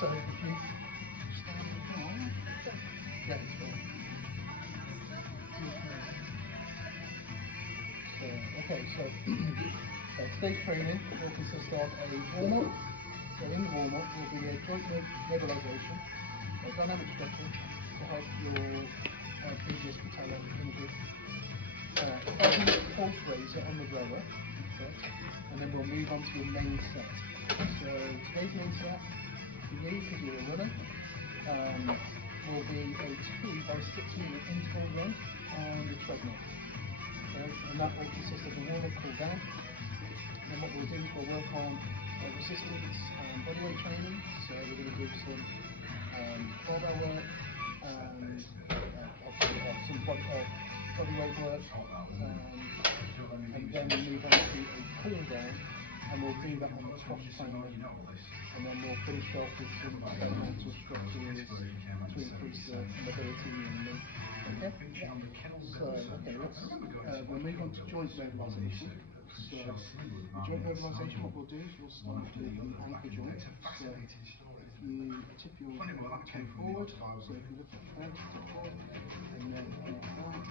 So if you stand on, yeah, okay, so today's training will consist of a warm-up. So in the warm-up will be a joint mobilization, a dynamic stretching to help your previous patella images. 5 minutes pulse raiser on the rower, okay, and then we'll move on to your main set. So today's main set for you, because you're a runner, will be a 2 by 6-minute interval run on the treadmill. Okay, and that will consist of a warm-up cool down. And what we'll do is we'll work on resistance and bodyweight training. So we're going to do some barbell work and some bodyweight work, and then we move on to a cool down, and we'll do that on the cross trainer, and then we'll finish off with some mental stretches to increase the mobility and the okay. So okay, we'll move on to joint mobilization. So the joint mobilization, what we'll do is we'll start with the ankle joint. So if you tip your toe forward, so if you look at the front, tip forward, and then connect that,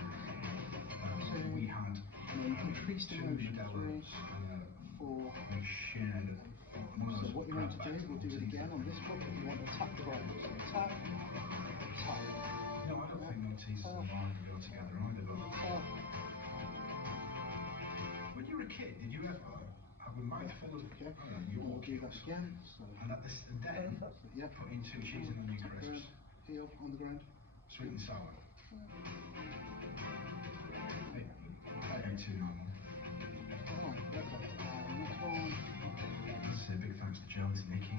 2, and then increase the motion, 3, 4, and 5. So what you want to do, we'll do it again on this foot, but you want to tap the right foot. So tap, tap. No, I don't think Maltesers and Barney go together either, but when you were a kid, did you ever have a mouthful of Yorkies again? So and at this, and then putting 2 cheese and onion crisps, heel on the ground, sweet and sour? Maybe 2 normal. Next one. Let's say a big thanks to Jones and Nicky.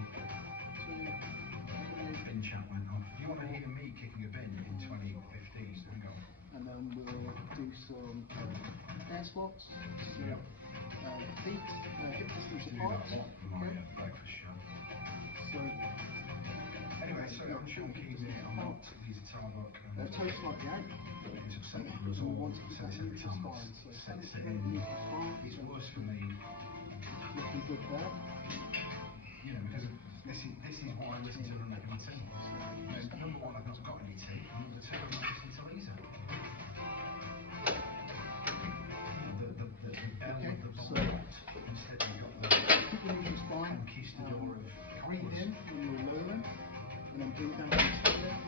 Bin chat went off. If you want to hear me kicking a bin in 2015, then go. And then we'll do some air squats. So, feet hip distance apart. My breakfast show. So anyway, so I'm Sean Keys here. I'm not Lisa Tarbuck. Toe slightly out. It's upsetting for us all. I say this every time. It's worse for me. Looking good there. You know, because this is why I listen to Run Like PT. Number one, I've not got any tea. Number 2, I'm not listening to Lisa. Okay, so instead you've got the keep moving spine. conquistador of Breathe in when you're lowering, and then breathe out when you're stepping.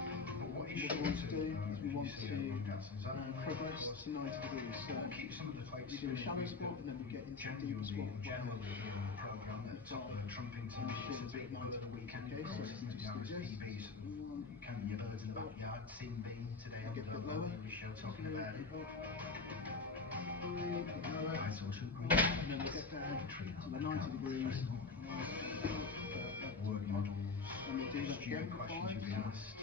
What we want to do is we want to progress to 90 degrees. So we do a shallow squat, and then we get into a deeper squat. Generally in the program at the top of the Trumpington, it's a big one for the weekend. Okay, so you know, it's PBs. You can your birds in the backyard, seen being today on the show talking about it. And then we get down to the 90 degrees. Word models. And we'll do that again. Questions you'll be asked.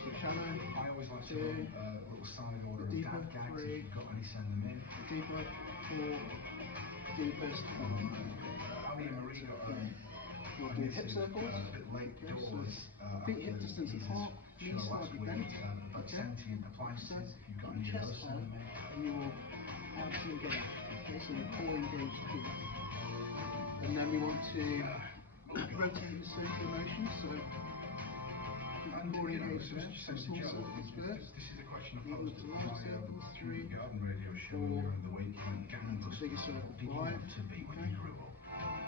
So shallow. I always like to do a little side order of dad gags. If you've got any, send them in. Deeper, 4, deepest. Ali and Marie got we'll do hip circles. A bit late doors. Feet hip distance apart. Knees slightly bent. Okay. Appliances. If you've got any Chest out, and you will absolutely get it. Okay, so the core engaged here. And then we want to rotate the circular motion, so core engaged there. So small circles first. This is a question of Move to large circles, 3, garden radio show 4, in the week. bigger circle, 5. Okay.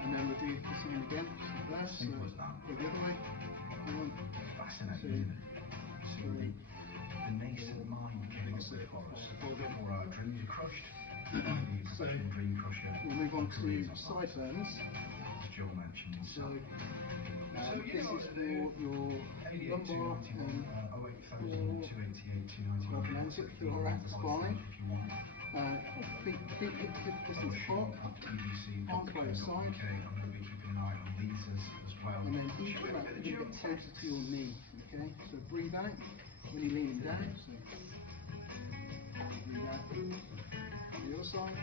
And then we'll do the same again, just like that. So go the other way. 1, Fascinating, isn't it? The nascent mind giving us the force before our dreams are crushed. So we'll move on to side burns. Joe mentioned. So this is for your lumbar and thoracic spine. Feet hip distance apart, arms by your side, and then each rep you're going to get closer to your knee. Okay, so breathe out when you're leaning down. So breathe out on the other side.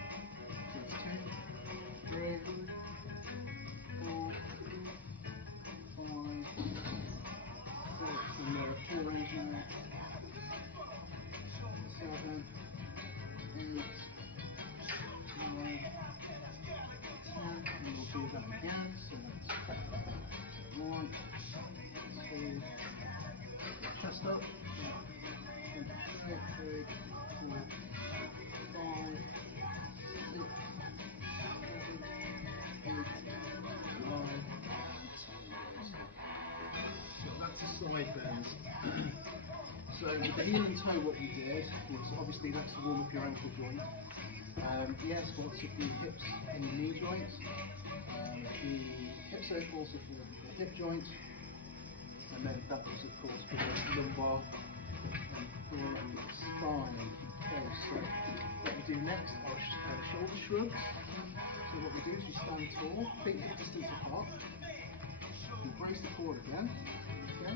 So it's 2, 3, 4, 5, 6, and there are 4 rows now. 7, 8, 9, 10, and we'll do that again. So that's side bends. So with the heel and toe, what we did was obviously that's to warm up your ankle joint. The air squats are for your hips and your knee joints. The hip circles are for the hip joint, and then that was of course for the lumbar and thoracic spine. Okay, so what we do next are shoulder shrugs. So what we do is we stand tall, feet hip distance apart. We brace the core again. Okay,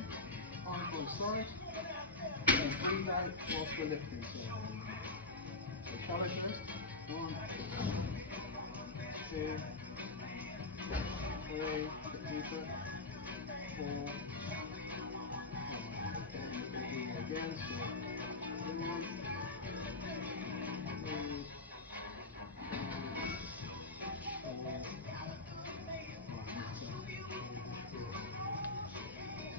arms by side, and breathe out whilst we're lifting. So shallow first. 1, 2, 3, bit deeper. 4, 5. Okay, and we're going to do that again. So 1, 2, 3, 4, 5.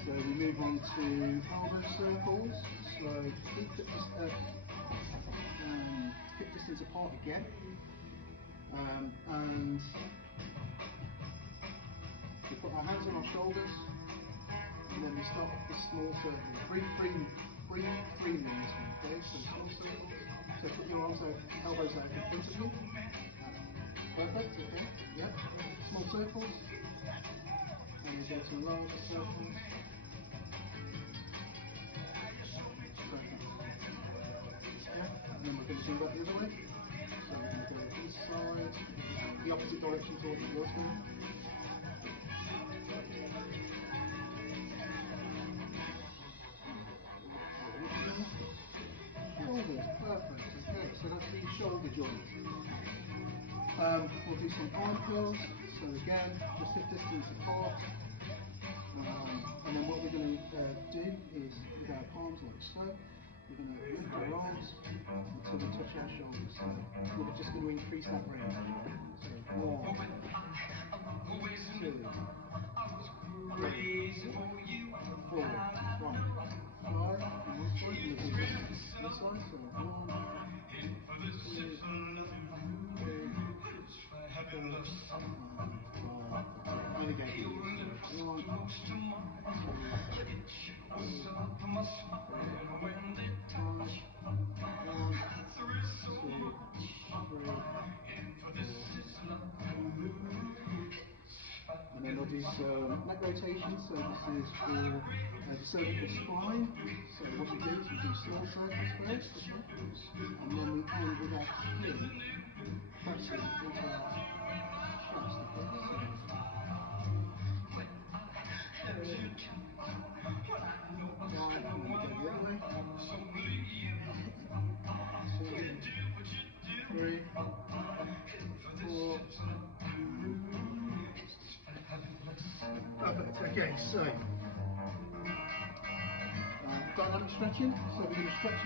So we move on to elbow circles. So hip distance apart again. And we put our hands on our shoulders, and then we start off with small circles. Breathe freely in this one, okay? So small circles. So put your arms out, elbows out in front of you. Perfect, okay? Yep. Small circles. And we go to larger circles. Perfect. Okay? And then we're going to do that the other way. So we're going to go this side, the opposite direction to what it was now. Shoulders, perfect. Okay, so that's the shoulder joint. We'll do some arm curls. So again, just hip distance apart. And then what we're going to do is with our palms like so, we're going to lift our arms until we touch our shoulders. So we're just going to increase that range. So 1, 2, 3, 4, 5. And this one, and we'll do this side. So 1, 2, 3, 4, 5. And again, so 1, 2, 3, 4, 5. 1, 2, 3, 4. And then we'll do some neck rotations. So this is for the cervical spine. So what we do is we do small circles first, okay? And then we end with our chin pressing into our chest, okay? So 4, 5, and then we go the other way. 2, 3, 4. Perfect. Okay, so dynamic stretching. So we're going to stretch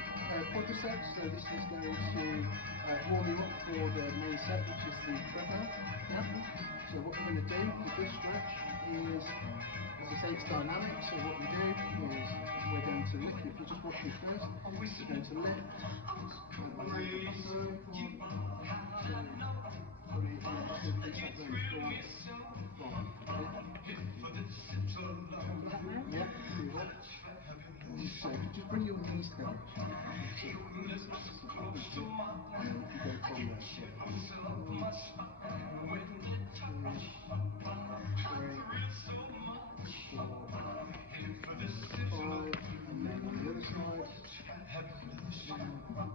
quadriceps. So this is going to warm you up for the main set, which is the treadmill. Yeah. So what we're going to do with this stretch is, as I say, it's dynamic. So what we do is we're going to lift. If you just watch me first, we're going to lift like so. 1, 2, 3, and then just increase that range. 4, 5. Okay. Yeah, do that. So if you just bring your knees down, so, and then we can go from there. So 1, 2, 3, 4, 5, and then on the other side. 1, 5 all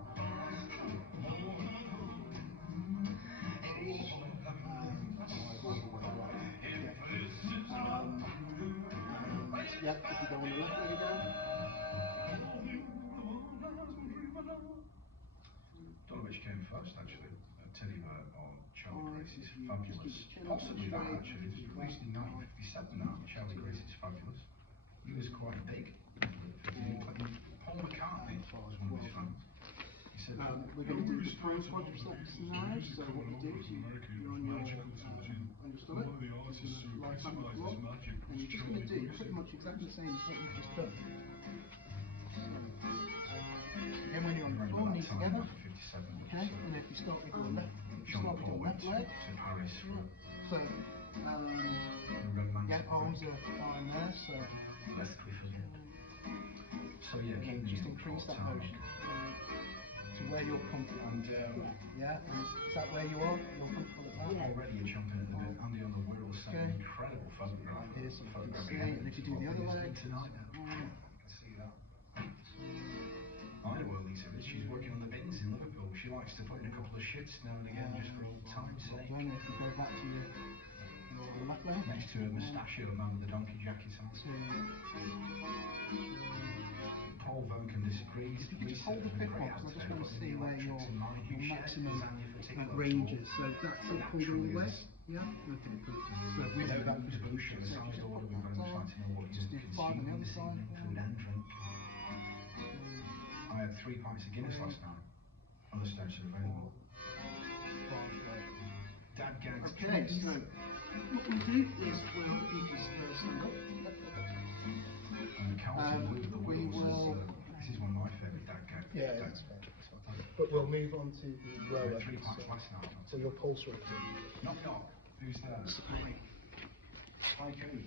the way around. Okay. And yep, if you go on the left leg again. Don't know which came first, actually. Teddy Bear or Charlie Grace is Just fabulous. keep your chin Possibly that, straight. actually. It was released in 1957, that. Charlie Grace is fabulous. He was quite big. Paul McCartney was one of his fans. He said, we're going to do the prime quadriceps now. So what we do is you're on your stomach, lie flat on the floor, and you're just going to do pretty much exactly the same as what you've just done. Again, when you're on the floor, knees together. Okay, and if you start with your left leg. So, yeah, arms are fine there. So, So yeah, and keep then the just needle increase that taut, motion to where you're comfortable. And Yeah, and is that where you are? You're comfortable at that? already you're chomping at the bit. Andy on the world set an incredible photograph. Like this, and you can Photograph see, and if you do the other leg, tonight, I can see that. I know where Lisa is. She's working on the bins in Liverpool. She likes to put in a couple of shifts now and again, just for old time's sake. then if you go back to your left leg, Next to a mustachio man with a donkey jacket on. Paul Vonken disagrees. if you could just hold Lisa the has been fifth great one, out because I just today, want to putting see the where your electrics in my new shed. maximum Lasagna for tickle range explore. is. So that's it for the way. Yeah? Okay, good. So we know that for the Sugar sounds order. We'd very much like to know what just you're do 5 on the consuming other this side. evening, food and drink. I had 3 pints of Guinness last night. Other stouts are available. Dad gags. Okay, so what we'll do is we'll just stand up. Carlton Blue, the We Wiggles, will. this is one of my favourite dad gags. Yeah, that's fine. That's fine. But we'll move on to the I lower. had 3 pints last night. So your pulse rate. Knock knock. Who's there? Spike. Spike who? Do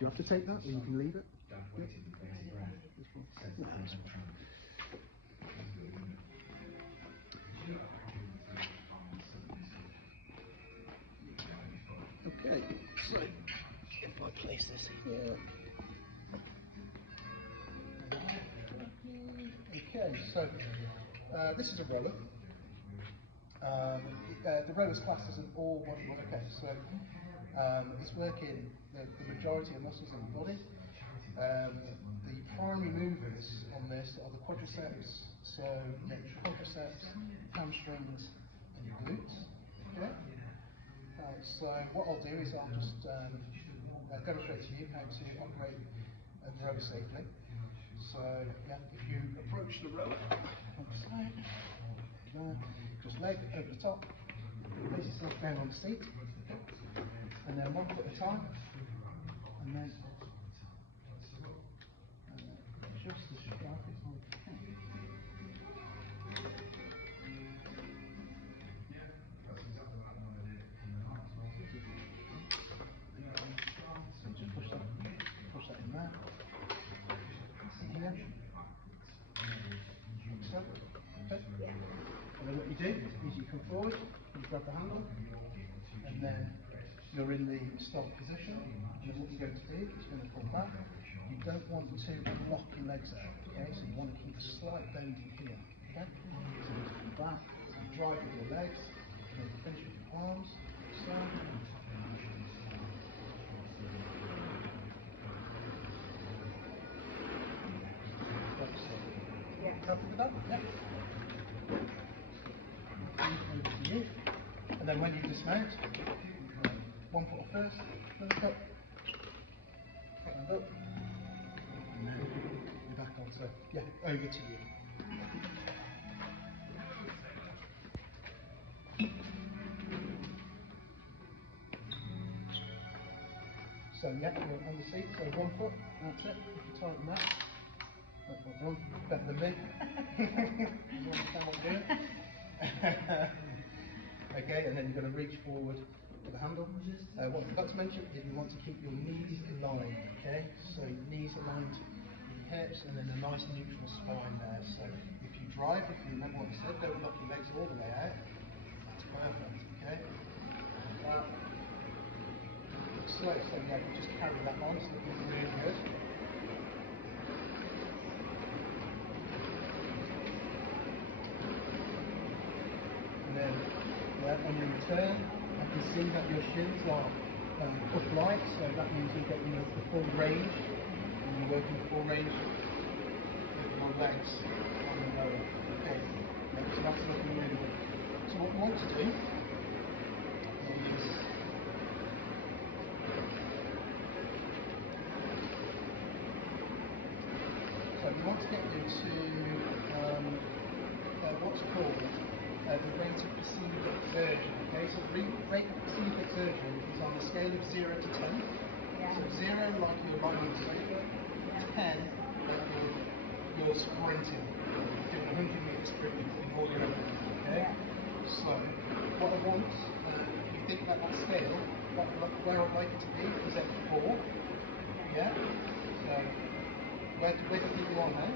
you have to take that, or you can leave it? Dad waited with bated breath. No, that's fine. Okay, so if I place this here. Okay, so this is a roller. The roller is classed as an all-body. Okay, so it's working the majority of muscles in the body. The primary movers on this are the quadriceps, so your quadriceps, hamstrings, and your glutes. Okay. So what I'll do is I'll just demonstrate to you how to operate a rower safely. So yeah, if you approach the rower on the side, just leg over the top, place yourself down on the seat, and then 1 foot at a time, and then just as sharp as I can. So just push that in there. Here. So, okay. And then what you do is you come forward, you grab the handle, and then you're in the start position. And what you're going to do is going to pull back. You don't want to lock your legs out, okay? So you want to keep a slight bend in here, okay? So you come back, and drive with your legs, and then finish with your arms, so. Happy with that? Yeah. Over to you. And then when you dismount, 1 foot first, another foot, and up, and then you're back on. So yeah, over to you. So yeah, you're on the seat. So 1 foot, that's it. If you tighten that. That's wrong, better than me. You understand what I'm doing? Okay, and then you're going to reach forward to the handle. What I forgot to mention is you want to keep your knees aligned, okay? So knees aligned with your hips, and then a nice neutral spine there. So if you drive, if you remember what I said, don't lock your legs all the way out. That's perfect, okay? So yeah, you just carry that on, so it's really good. On your return, I can see that your shins are upright, so that means you're getting the full range, and you're working the full range with your legs on the rower. Okay, so that's looking really good. So what we want to do is get you to what's called the rate of perceived exertion. Okay, so the rate of perceived exertion is on a scale of 0 to 10. Yeah. So 0 like you're lying on the sofa, 10 like you're sprinting, doing 100 meter sprint in all your effort. Okay. Yeah. So what I want, if you think about that scale, where I'd like it to be is at 4. Yeah. So Where do you think you are now?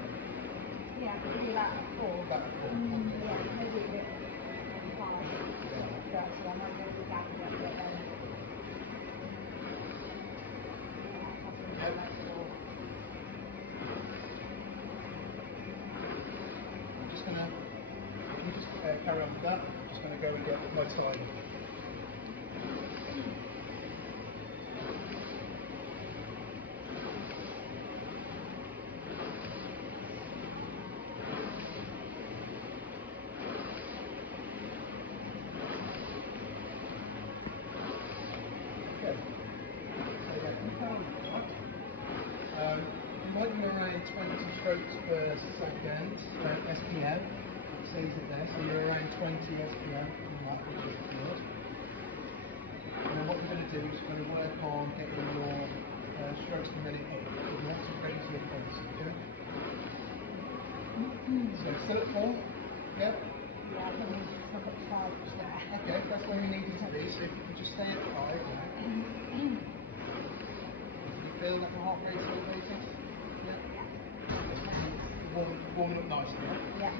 Yeah, probably about 4. About 4. Yeah, maybe a bit 5. But so I might go to that a little bit then. Yep. Like 4. I'm just going to carry on with that. I'm just going to go and get my time. Okay. So yeah, you carry on with this one. It might be around 20 strokes per second, SPM. It says it there, so you're around 20 SPM in that, which is good. And then what we're going to do is we're going to work on getting your strokes per minute up. So you want to raise your pace, okay? So still at 4? Yep. Yeah, I think I've got 5 just there. Okay, that's where we need you to be, so if you can just stay at 5 now. You feel like the heart rate's on the basis? Yeah. Warming up nicely, yeah? Yeah.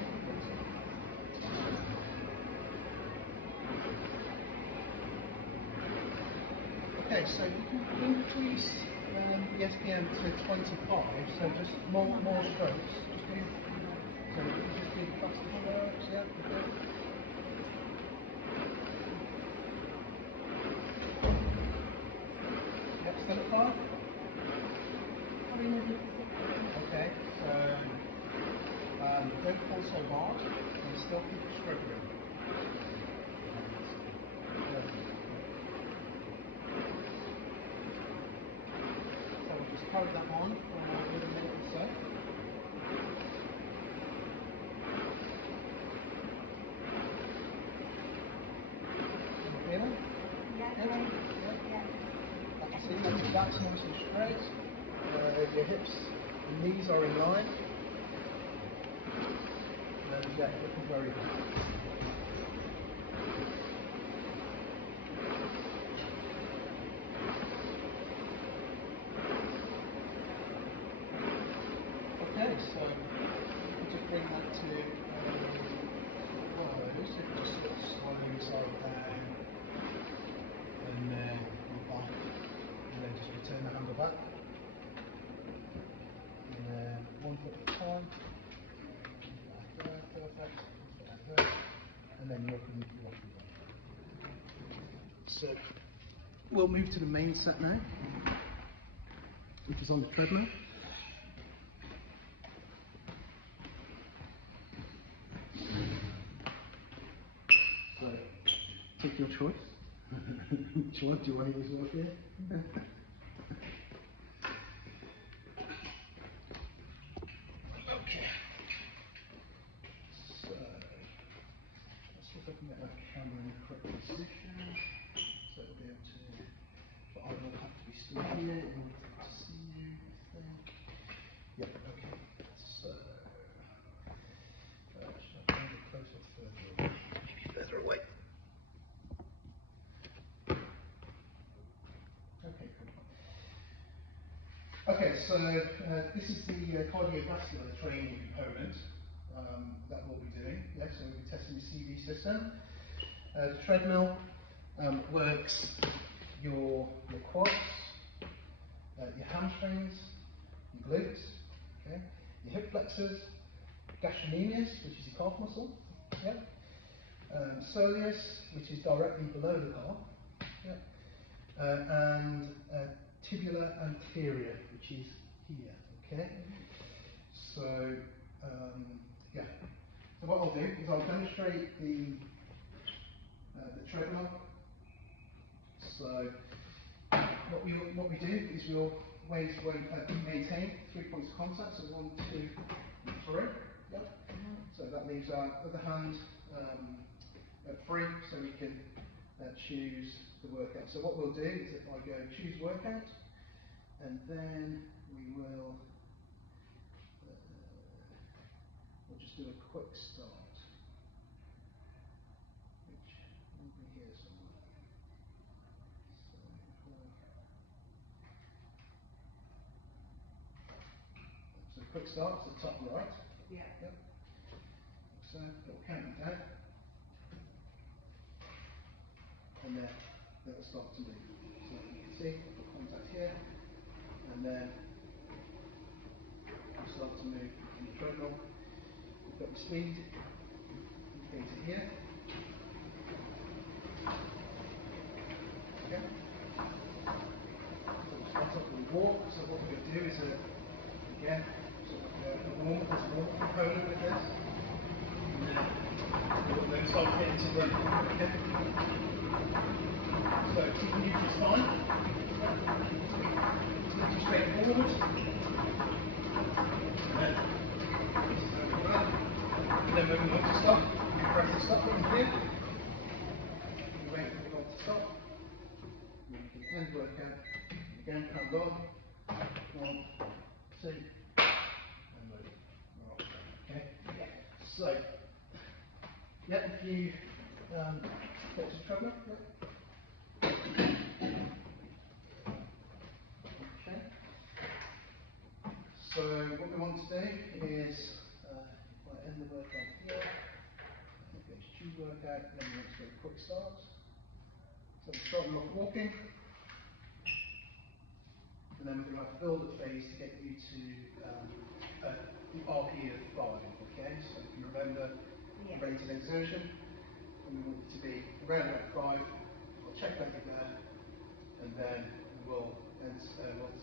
Okay, so you can increase the SPM to 25, so just more strokes. Just do, so you can just do faster strokes, yeah? Okay. Yep, still at 5? Probably maybe 6. Okay, so don't pull so hard, and still keep the stroke rate. So we'll just carry that on for a minute or so. Can you feel it? Yeah, Good? yeah. Yeah. I can see that your back's nice and straight. Your hips and knees are in line. Yeah, looking very good. Okay, so we'll just bring that to close. If you just sort of slowly slide down, and then go back, and then just return the handle back. And then one foot at a time. Back there, perfect. Back there. And then you're up and down. So we'll move to the main set now, which is on the treadmill. So take your choice. Which one do you want to use more here? Okay. So let's see if I can get that camera in the correct position. So it'll be able to, but I will have to be still here in order to see you, I think. Yep, okay. So should I bring it closer or further away? Maybe further away. Okay, cool. Okay, so this is the cardiovascular training component that we'll be doing. Yeah, so we'll be testing the CV system. The treadmill works your quads, your hamstrings, your glutes, okay, your hip flexors, gastrocnemius, which is your calf muscle, yeah, soleus, which is directly below the calf, yeah, and tibula anterior, which is here, okay. So yeah. So what I'll do is I'll demonstrate the treadmill. So what we do is we'll maintain 3 points of contact. So 1, 2, 3. Yep. So that leaves our other hand free, so we can choose the workout. So what we'll do is if I go choose workout, and then we will we'll just do a quick start, which will be here somewhere. So quick start to the top right. Yeah. Yep. So it'll count you down. And then it'll start to move. So you can see, I've got contact here, and then it'll start to move from the treadmill. You've got the speed indicator here. Okay. So we'll start up with a walk. So what we're going to do is again, sort of there's a warm component with this. And then start getting to run. Okay. So keep the neutral spine. Neutral straight forward. And then when we want to stop, we press the stop button here. We wait for the goal to stop. And we can end workout. Again, comes on. 1, 2, and move. Okay. So, yeah, if you get to trouble. Okay. So what we want to do is end the workout here. Go to tube workout, then we want to go quick start. So we're starting off walking. And then we're going to have to build a phase to get you to the RP of 5. Okay, so if you remember rate of exertion, and we want it to be around about 5. We'll check that you're there, and then we'll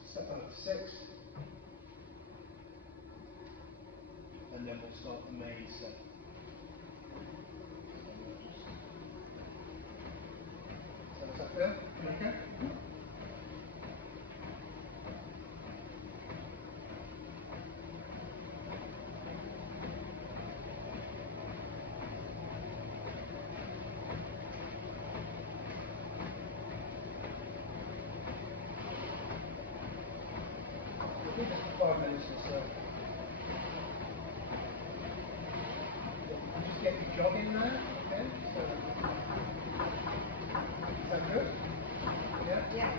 step out to 6, and then we'll start the main set. So is that fair? Okay. Just 5 minutes or so. Just get your jog in there, okay? So, is that good? Yeah? Yeah.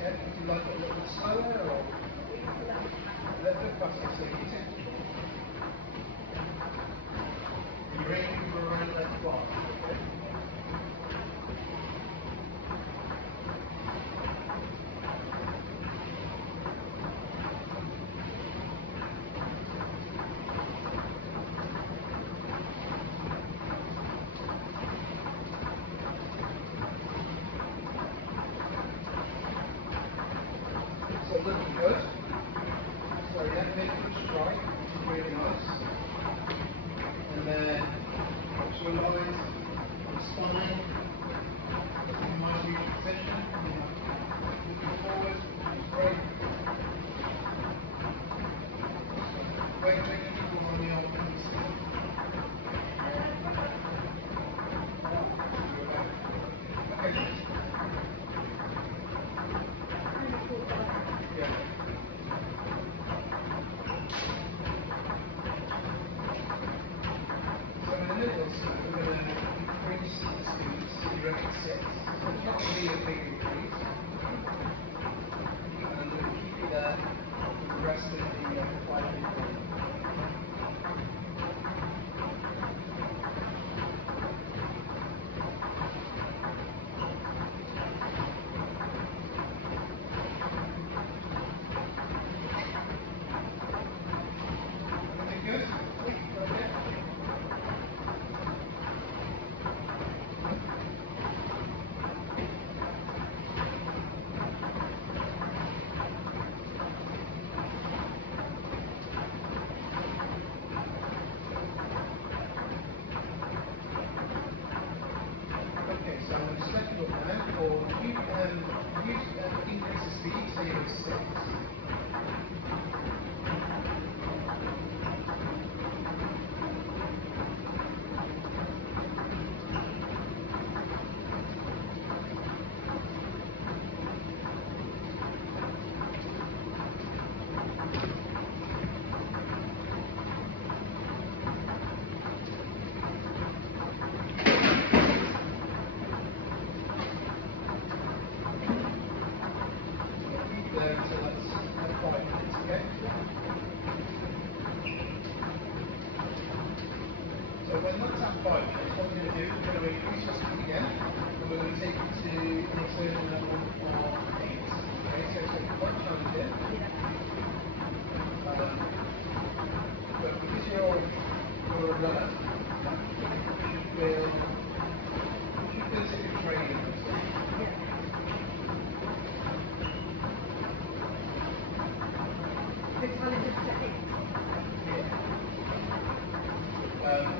Yeah? Would you like it a little bit slower or a little bit faster? So you take you're aiming for around that 5, okay? So looking good. So yeah, mid push right, which is really nice. And then visualize the spine in my neutral position. Looking forward, which is great. Weight training people on the old PC. Okay. Yeah. So in the middle step, we're going to increase the speed to your exit 6. So it's not going to be a big increase. And I'm going to keep it there for the rest of the 5 minutes. Everything good? Okay. Okay, so I'm going to set you up now for increase the speed, so you're at 6. There, so that's 5 minutes, okay? So when that's at 5, what we're going to do is we're going to increase your speed again, and we're going to take it to an exertion level of 8. Okay, so it's a quite challenging. But because you're a runner, you feel as if you're training.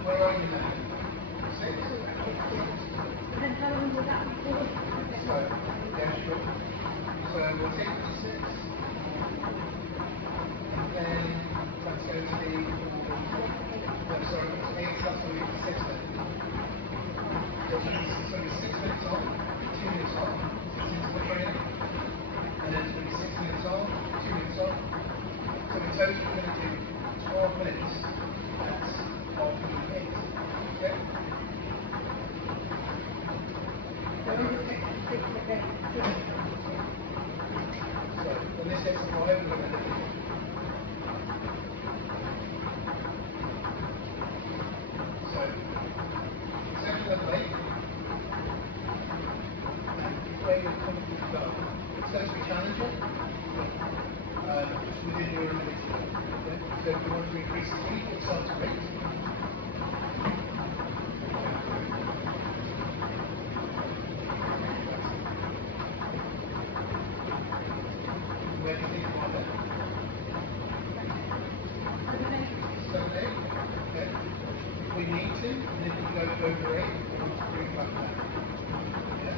Where are you now? 6? And then how long will that be for? So, yeah, sure. So we'll take it to 6. And then that's going to be, no, sorry, it's 8, so that's going to be 6 minutes. So it's going to be 6 minutes on, 2 minutes off, 6 interval training. And then it's going to be 6 minutes on, 2 minutes off. So in total we're going to do 12 minutes. That's of the 8. Okay? So I'm just taking 6 a day. So when this gets to 5, we're going to do so section level 8, and where you're comfortable to go. It's going to be challenging, just within your ability. Okay? So if you want to increase the speed, it starts at 8. Where do you think you are there? 7, 8? Okay. If we need to, and if we go over 8, we want to bring it back down. Okay?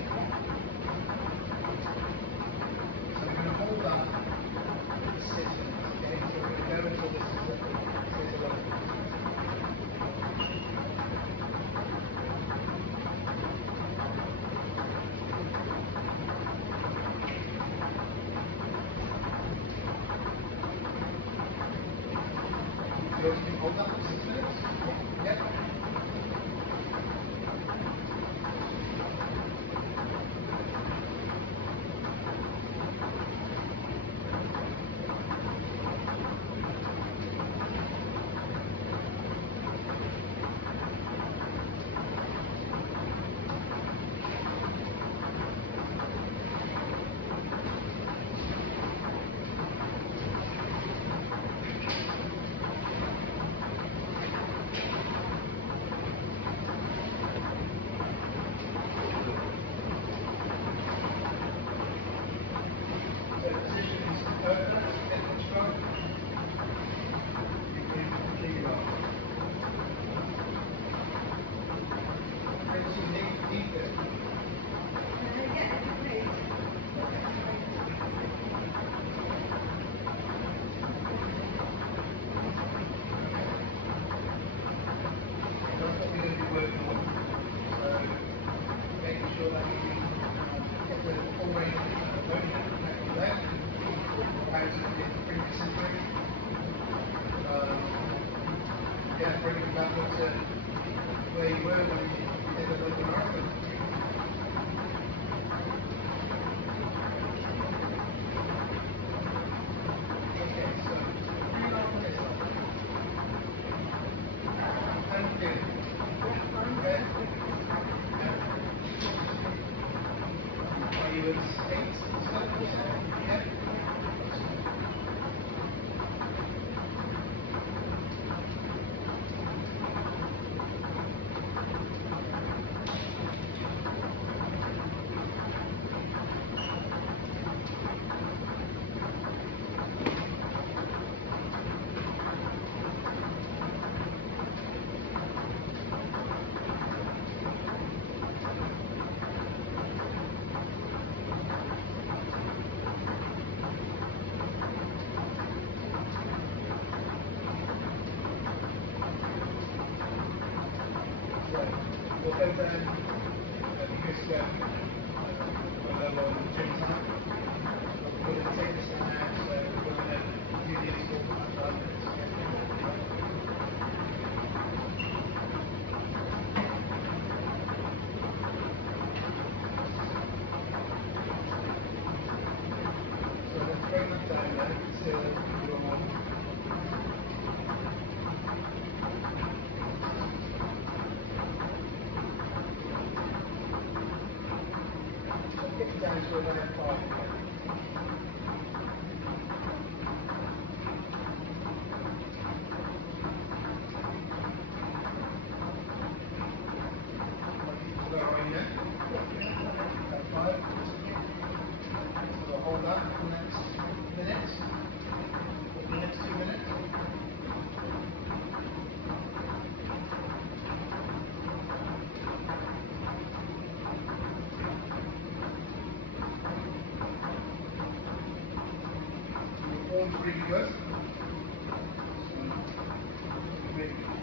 So we're going to hold that for 6 minutes. Okay? So we're going to go until this is 11. So you can hold that for 6 minutes? Yeah. So position is perfect, hip and strong. You can continue up. Brings your knee deeper. That's what we're going to be working on. So making sure that you get the full range of motion, back and left, bounce to the previous century. Yeah, bring it back up to where you were when you did the London Marathon. Okay, so hang on this up. Thank you. Okay. Are you at 8, 7%? Yeah. Forms really good. Really good.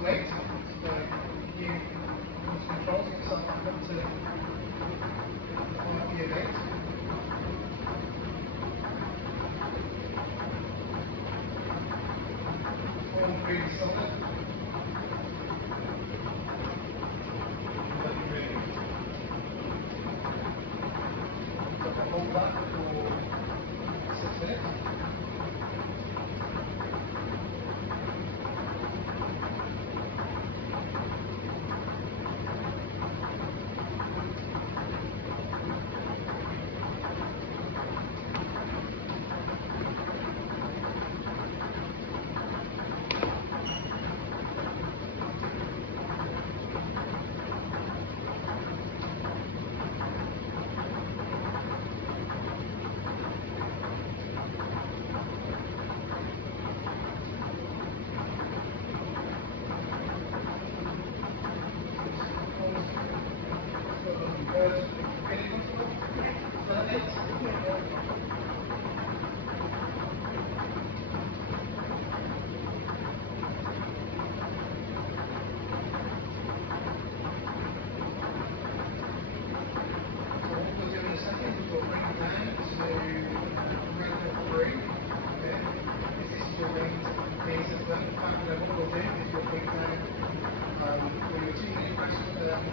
Weight, so you use controls, get yourself back up to 5 gear 8. Form really solid. Looking really good. So I'll hold that for 6 minutes.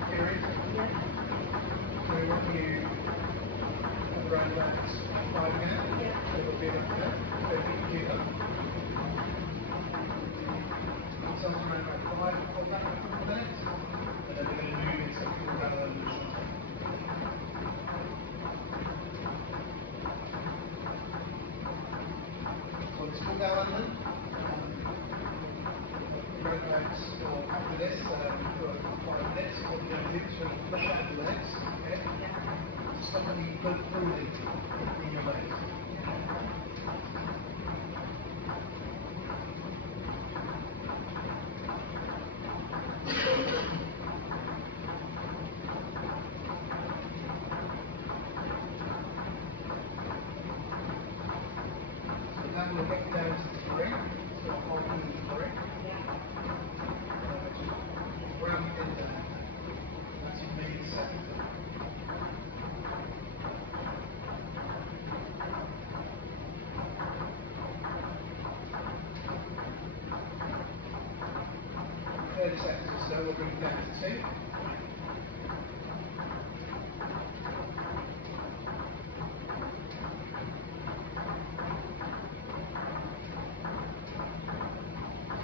Period. So we want you around about 5 again. So it'll be like that. So if you can do that. So around about 5, hold that for a couple of minutes. And then we're going to move into cool down elements. So this cool down element, around about, or after this, for 5 minutes, what we're going to do is we're going to flush out the legs. Okay? Stop any blood pooling in your legs. So now we'll get down to the spring. So I'll hold the spring. Just round it down. That's your main set. 30 seconds or so, we'll bring it down to 2.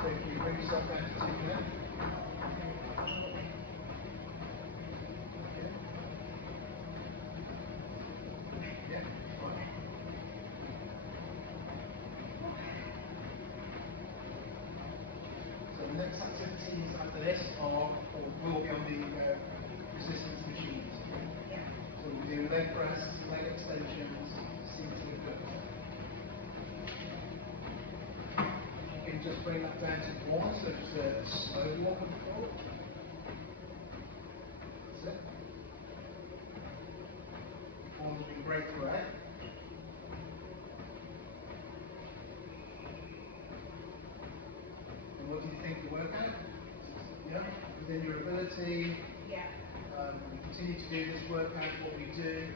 So if you bring yourself down to 2 now. Yeah, fine. So the next activities after this are, or will be on the resistance machines. So we'll do leg press, leg extensions, seated equipment. You can just bring that down to 1, so just a slow walk on the floor. That's it. Form's been great throughout. And what do you think of the workout? Yeah, within your ability. Yeah. We continue to do this workout. What we do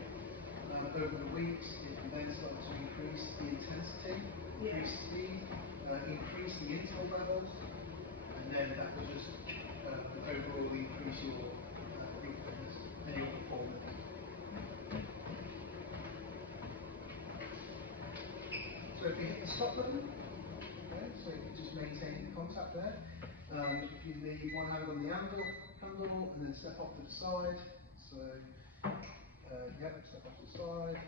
over the weeks is we then start to increase the intensity, increase speed, increase the interval levels, and then that will just overall increase your fitness and your performance. So if you hit the stop button, okay, so you just maintain the contact there. If you leave one hand on the handle and then step off to the side. So, step off to the side,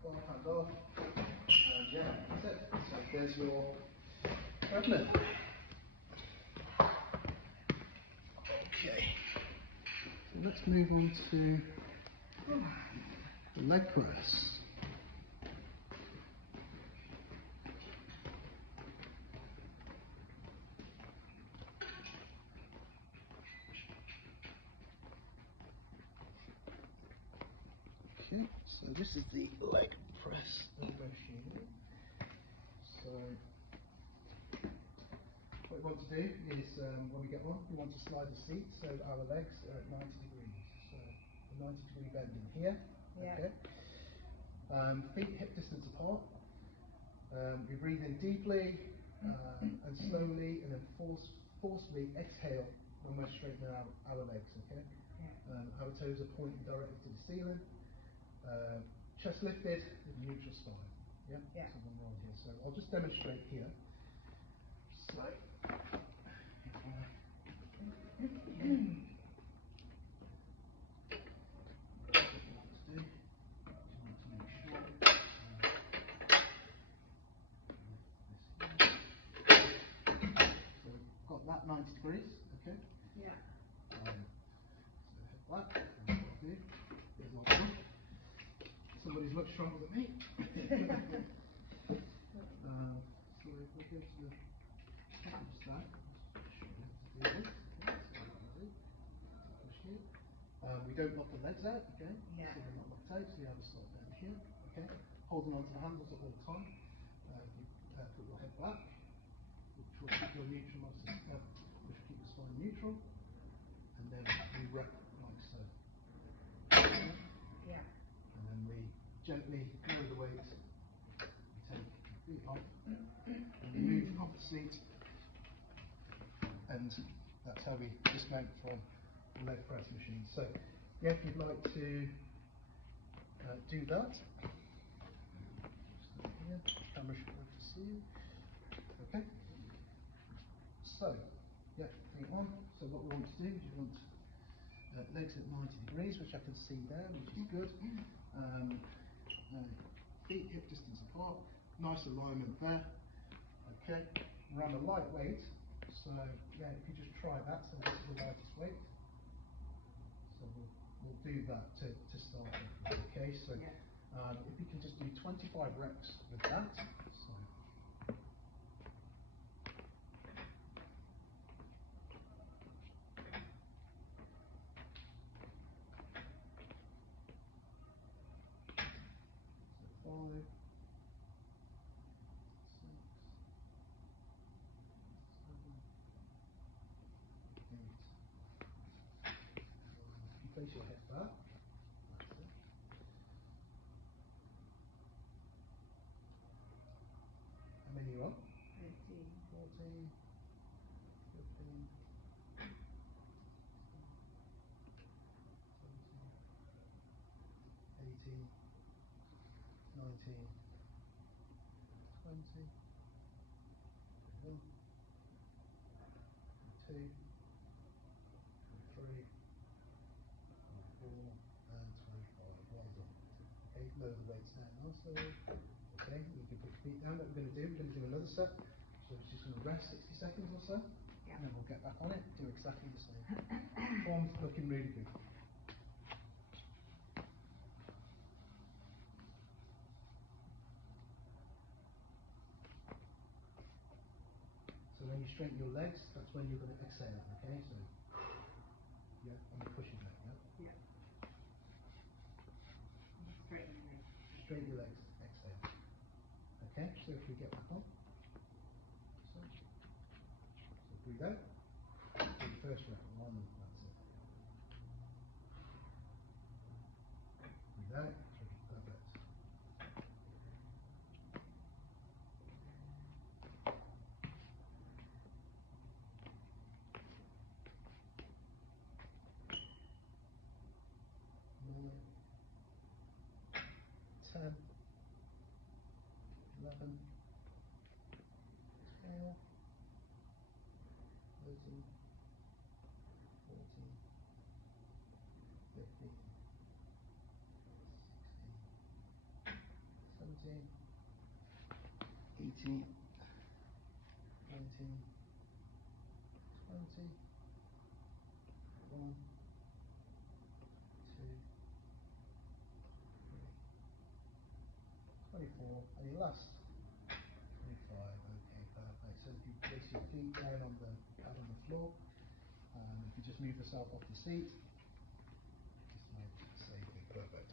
step off, hand off, and yeah, that's it. So there's your treadmill. Okay, so let's move on to the leg press. Okay, so this is the leg press machine. So what we want to do is, when we get on, we want to slide the seat so our legs are at 90 degrees. So a 90-degree bend in here. Yeah. Okay. Feet hip distance apart. We breathe in deeply and slowly, and then forcefully exhale when we're straightening our legs. Okay. Yeah. Our toes are pointing directly to the ceiling. Chest lifted with neutral spine. Yeah. Yeah. So when we're on here. So I'll just demonstrate here. So. Got that 90 degrees, okay? Yeah. So hit that, and what I'll do is I'll come. Somebody's much stronger than me. So if we go to the stack, we don't lock the legs out, okay? Yeah. So they're not locked out, so you have a start down here, okay? Holding onto the handles at all time. You put your head back, which will keep your neutral muscles, which will keep your spine neutral, and then we wrap like so. Yeah. And then we gently lower the weight, we take the feet off, and we move off the seat, and that's how we dismount from the leg press machine. So, yeah, if you'd like to do that, here, camera should be able to see you. Okay. So, yeah, feet on. So what we want to do is we want legs at 90 degrees, which I can see there, which is good. Feet hip distance apart, nice alignment there. Okay, we're on a light weight, so yeah, if you just try that, so this is the lightest weight. So we'll do that to start with. Okay, so if you can just do 25 reps with that. So. Five, 6, 7, 8. Place your head back. That's it. How many are on? 13. 14, 15, 17, 18, 19, 20, 21, 22, 23, 24, and 25. Well done. Okay, lower the weights down also. Okay, you can put your feet down. What we're going to do, another set. So we're just going to rest 60 seconds or so. Yeah. And then we'll get back on it, do exactly the same. Form's looking really good. So when you straighten your legs, that's when you're going to exhale, okay? So, yeah, and you push it back, yeah? Yeah. Straighten your legs. Straighten your legs, exhale. Okay, so if we get back on. So breathe out. Do the first rep, 1, that's it. Breathe out, 3, perfect. Nine, 10, 11, 12, 13, 14, 15, 16, 17, 18, 19, 20, 1, 2, 3, 24, and your last 25. Okay, perfect. So if you place your feet down on the pad on the floor, if you just move yourself off the seat, just like safely, perfect.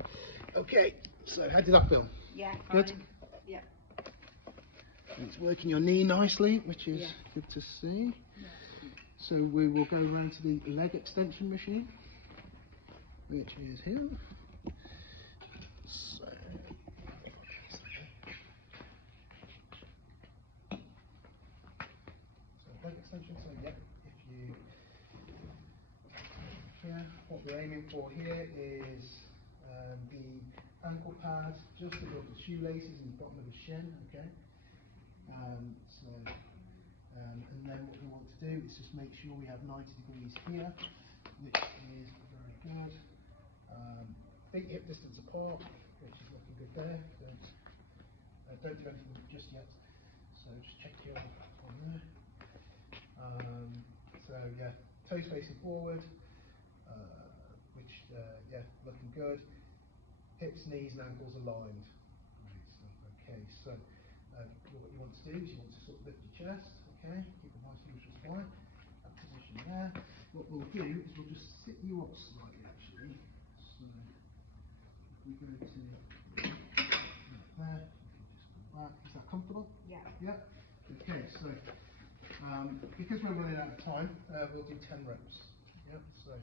Okay. Okay, so how did that feel? Yeah, Good? fine. Yeah. It's working your knee nicely, which is Yeah. good to see. Yeah. So we will go around to the leg extension machine, which is here. So, leg extension, so yeah, if you, here, what we're aiming for here is the ankle pad just above the shoelaces and the bottom of the shin, okay? And then what we want to do is just make sure we have 90 degrees here, which is very good. Feet hip distance apart, which is looking good there. Don't do anything just yet. So just check your on there. So yeah, toes facing forward, which yeah, looking good. Hips, knees, and ankles aligned. Okay, so what you want to do is you want to sort of lift your chest. Okay, keep a nice neutral spine. That position there. What we'll do is we'll just sit you up slightly actually. So if we go to there, just go back. Is that comfortable? Yeah. Yeah. Okay, so because we're running out of time, we'll do 10 reps. Yep. So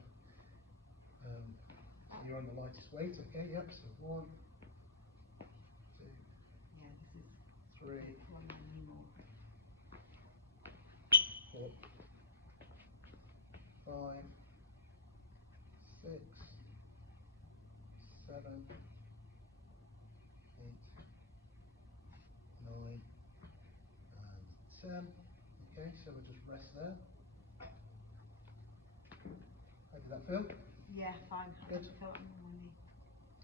you're on the lightest weight. Okay. Yep. So 1, 2, Yeah, this is 3, one anymore. 4, 5, 6, 7, 8, 9, and 10. Okay, so we'll just rest there. How did that feel? Yeah, fine. Good. I felt it on my knee.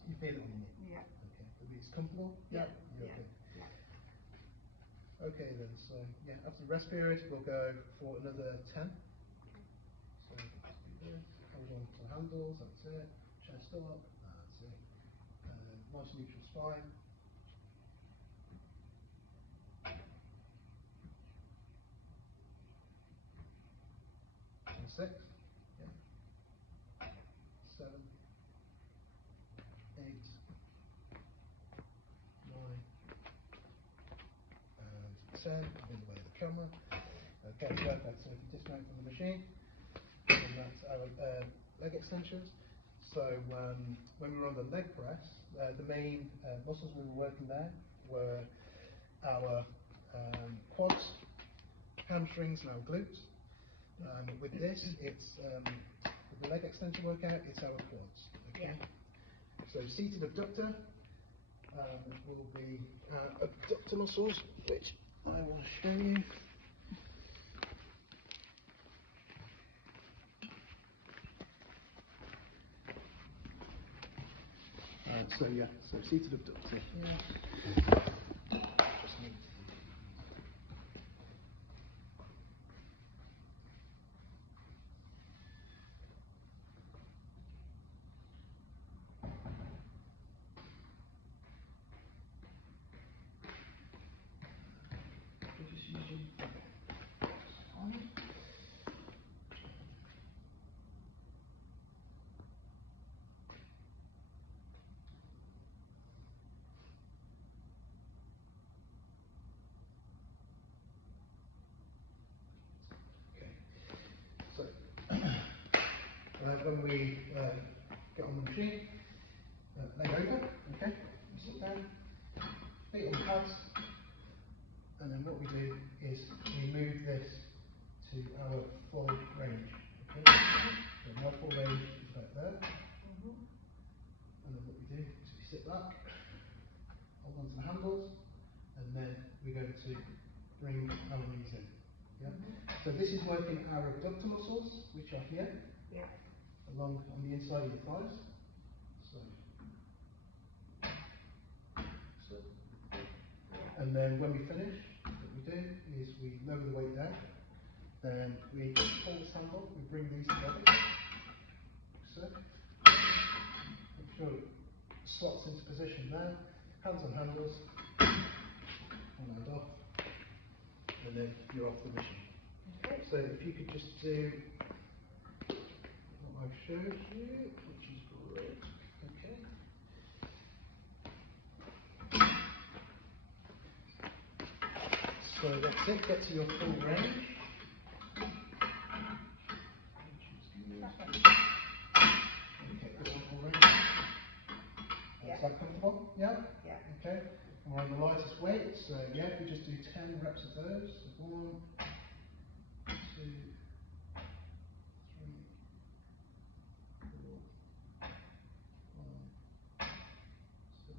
You feel it on your knee? Yeah. Okay. It's comfortable? Yeah. You're Yeah. okay. Yeah. Okay then, so yeah, after the rest period, we'll go for another 10. So let's do this. Hold on to the handles, that's it. Chest up, that's it. Nice neutral spine. And 6. Yeah. 7, 8, 9, and 10. I'm in the way of the camera. Okay, perfect. So if you dismount from the machine, and that's our leg extensions. So when we were on the leg press, the main muscles we were working there were our quads, hamstrings, and our glutes. With this, it's with the leg extension workout, it's our quads. Okay. Yeah. So seated abductor will be abductor muscles, which I will show you. So yeah, so seated abductor here. Just need just using spine. Okay. So when we get on the machine, leg over, okay, we sit down, feet on the pads, and then what we do is we move this to our full range. Okay, so my full range is right there, and then what we do is we sit back, hold on to the handles, and then we're going to bring our knees in. Yeah? So this is working our abductor muscles, which are here, Yeah. along on the inside of your thighs. So, and then when we finish, what we do is we lower the weight down. Then we pull this handle, we bring these together. So, make sure it slots into position there. Hands on handles, one hand off, and then you're off the machine. Okay. So if you could just do what I've showed you, which is great. Okay. So that's it, get to your full range. Okay, good one, full range. Yeah. Is that comfortable? Yeah? Yeah. Okay. And we're on the lightest weight, so yeah, we just do 10 reps of those. So 1, 2, 3, 4, 5, 6,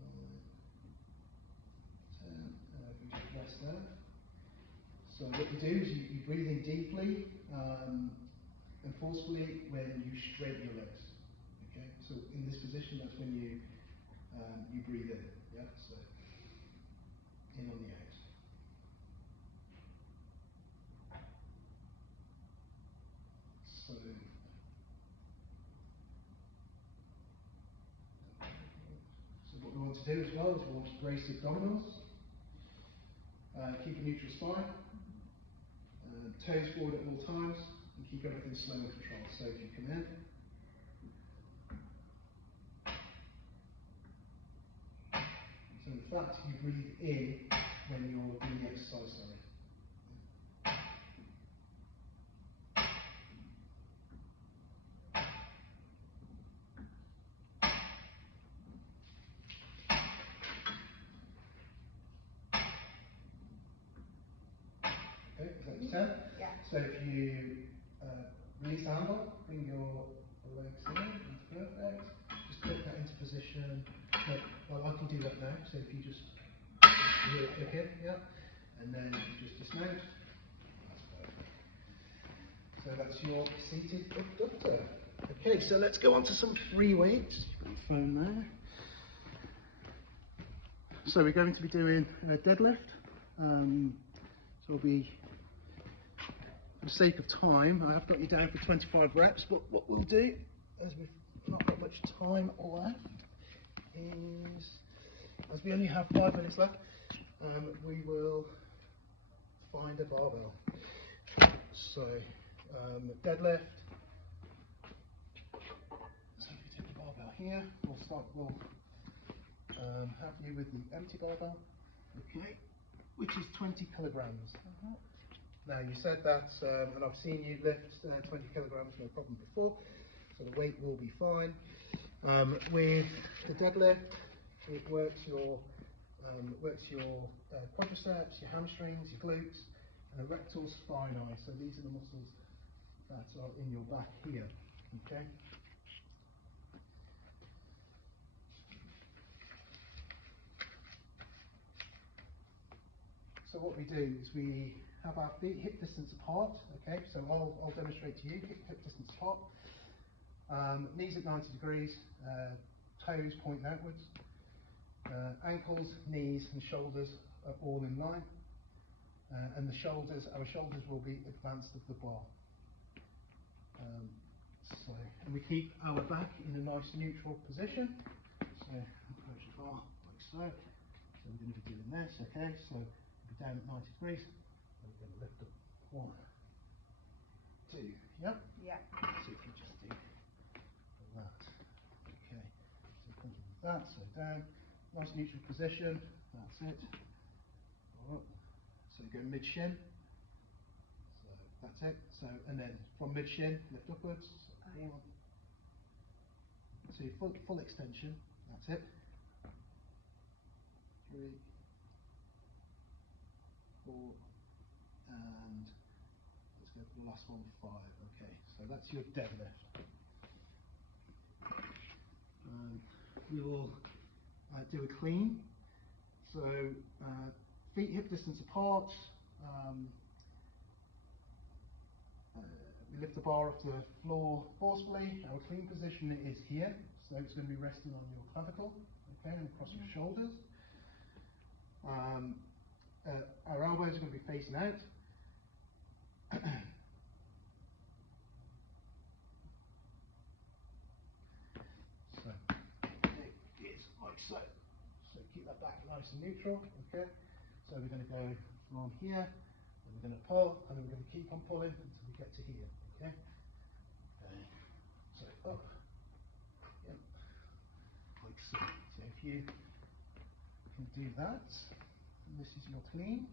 9, 10, and we just rest there. So what you do is you breathe in deeply and forcefully when you straighten your legs. Okay, so in this position, that's when you breathe in. Yeah, so in on the out. So what we want to do as well is we want to brace the abdominals, keep a neutral spine, toes forward at all times, and keep everything slow and controlled. So if you come in, so in fact you breathe in when you're doing the exercise, sorry. Okay, does that make sense? Yeah. So if you release the handle, bring your legs in, that's perfect. Just put that into position. No, well, I can do that now. So if you just heel click in, yeah, and then just dismount. That's perfect. So that's your seated abductor. Okay, so let's go on to some free weights. Put your phone there. So we're going to be doing a deadlift. So we'll be, for the sake of time, I have got you down for 25 reps, but what we'll do, as we've not got much time left, is, as we only have 5 minutes left, we will find a barbell. So, deadlift. So if you take the barbell here, we'll have you with the empty barbell, okay, which is 20 kilograms. Now you said that, and I've seen you lift 20 kilograms no problem before, so the weight will be fine. With the deadlift, it works your quadriceps, your hamstrings, your glutes, and erector spinae. So these are the muscles that are in your back here. Okay. So what we do is we have our feet hip distance apart. Okay. So I'll demonstrate to you hip distance apart. Knees at 90 degrees, toes pointing outwards. Ankles, knees and shoulders are all in line, and our shoulders will be advanced of the bar. And we keep our back in a nice neutral position. So approach the bar like so. So we're going to be doing this, okay? So we'll be down at 90 degrees, and we're going to lift up 1, 2, yeah? Yeah. So if you just do that, okay? So think of that, so down. Nice neutral position, that's it. All right. So go mid-shin. So that's it. So, and then from mid-shin, lift upwards. So 1, 2, full extension, that's it. 3, 4, and let's go for the last one, 5. Okay, so that's your deadlift. We will do a clean. So feet hip distance apart. We lift the bar off the floor forcefully. Our clean position is here, so it's going to be resting on your clavicle, okay, and across your shoulders. Our elbows are going to be facing out. So it is like so. So keep that back nice and neutral, okay. So we're going to go from here, and we're going to pull, and then we're going to keep on pulling until we get to here, okay. So up, yep, like so. So if you do that. And this is your clean.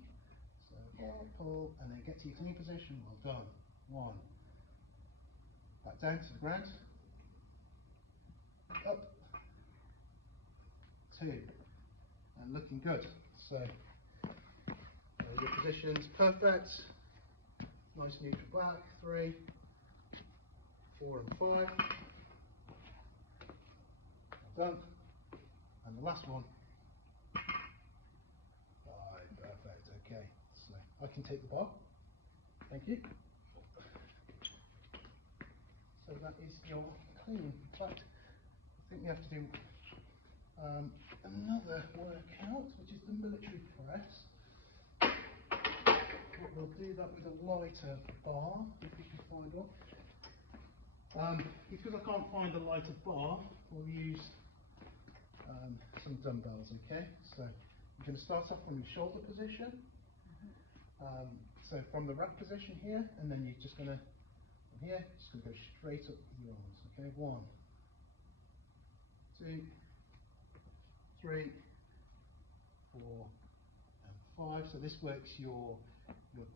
So pull, and then get to your clean position. Well done. 1. Back down to the ground. Up. 2. And looking good. So your position's perfect. Nice neutral back. 3, 4 and 5. Well done. And the last one. 5. Perfect. Okay. So I can take the bar. Thank you. So that is your clean. In fact, I think we have to do another workout, which is the military press. But we'll do that with a lighter bar, if we can find one. Because I can't find a lighter bar, we'll use some dumbbells, okay? So you're going to start off from your shoulder position. So from the rack position here, and then you're just going to, from here, just going to go straight up with your arms, okay? 1, 2, 3, 4, and 5. So this works your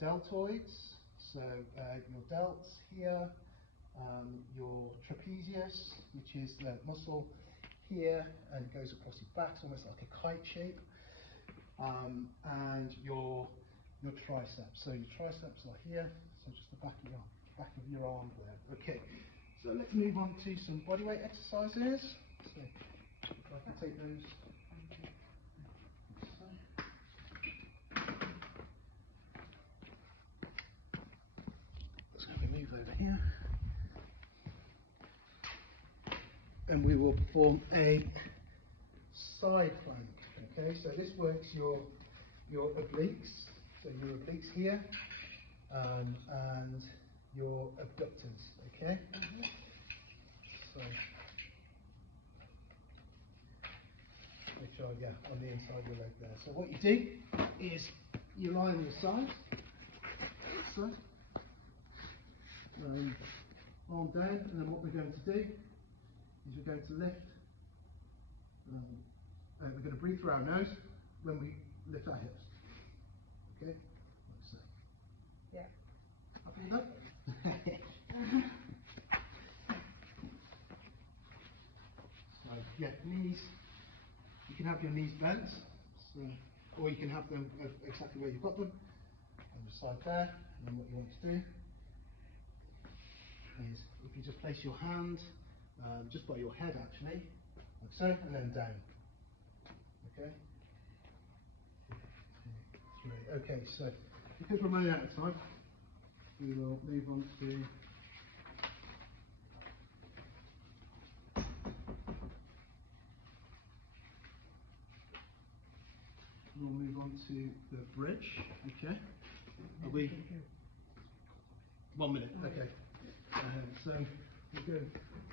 deltoids, so your delts here, your trapezius, which is the muscle here and goes across your back, it's almost like a kite shape, and your triceps. So your triceps are here, so just the back of your arm there. Okay, so let's move on to some bodyweight exercises. So if I can take those. Let's have a move over here. And we will perform a side plank. Okay, so this works your obliques, so your obliques here, and your abductors. Okay, so make sure, yeah, on the inside of your leg there. So what you do is you lie on your side, so arm down, and then what we're going to do is we're going to lift. We're going to breathe through our nose when we lift our hips. Okay? Like so. Yeah. Happy with that? So, yeah, knees. You can have your knees bent, so, or you can have them exactly where you've got them. On the side there, and then what you want to do is if you just place your hand just by your head actually, like so, and then down. Okay? 2, 3. Okay, so because we're running out of time, we will move on to the bridge. Okay? Are we 1 minute? Okay. So we go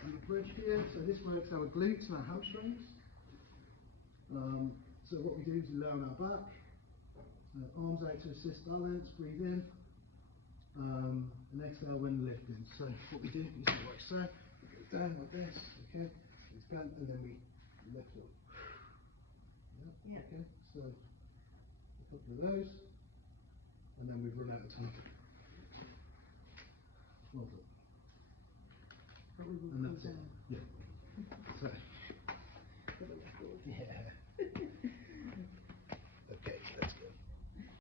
on the bridge here. So this works our glutes and our hamstrings. So what we do is we lay on our back, arms out to assist balance, breathe in, and exhale when lifting. So what we do is like so, we go down like this, okay, it's bent, and then we lift up. Yeah. Okay, so a couple of those, and then we've run out of time. Well done. And that's it. Yeah.